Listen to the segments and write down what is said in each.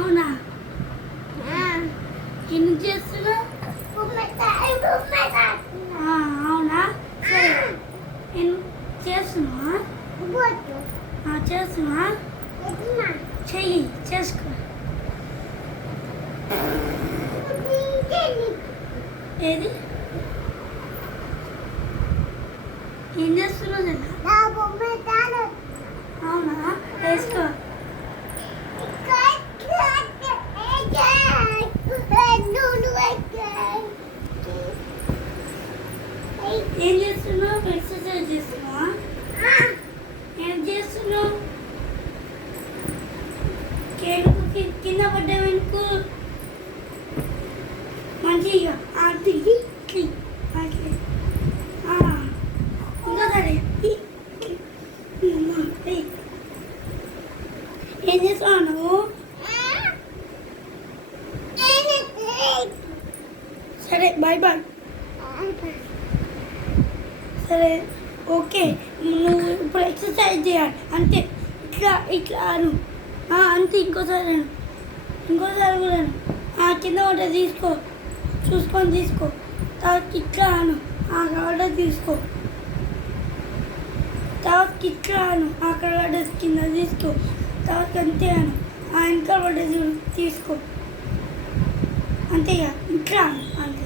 అవునా ఎందుకు చేస్తున్నావు? అవునా సరే నేను చేస్తున్నా చేస్తున్నా చెయ్యి చేసుకో. ఏది ఏం చేస్తున్నావు కదా? అవునా వేసుకో. ఏం చేస్తున్నావు? ఎక్సర్సైజ్ చేస్తున్నావా? ఏం చేస్తున్నావు? కేడుకు కింద పడ్డా వెనుకు మంచిగా తిరిగి ఇంకోసారి ఏం చేస్తున్నావు నువ్వు? సరే బాయ్ బాయ్. సరే ఓకే నువ్వు ఇప్పుడు ఎక్సర్సైజ్ చేయాలి అంతే. ఇట్లా అను అంతే. ఇంకోసారి కూడా కింద ఆర్డర్ తీసుకో, చూసుకొని తీసుకో. తర్వాత ఇట్లా అను ఆర్డర్ తీసుకో. తర్వాత ఇట్లా అను అక్కడ ఆర్డర్ కింద తీసుకో. తర్వాత అంతే అను ఇంకా ఆర్డర్ తీసుకో. అంతేగా ఇట్లా అను అంతే.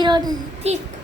ఈరోజు తీసుకో.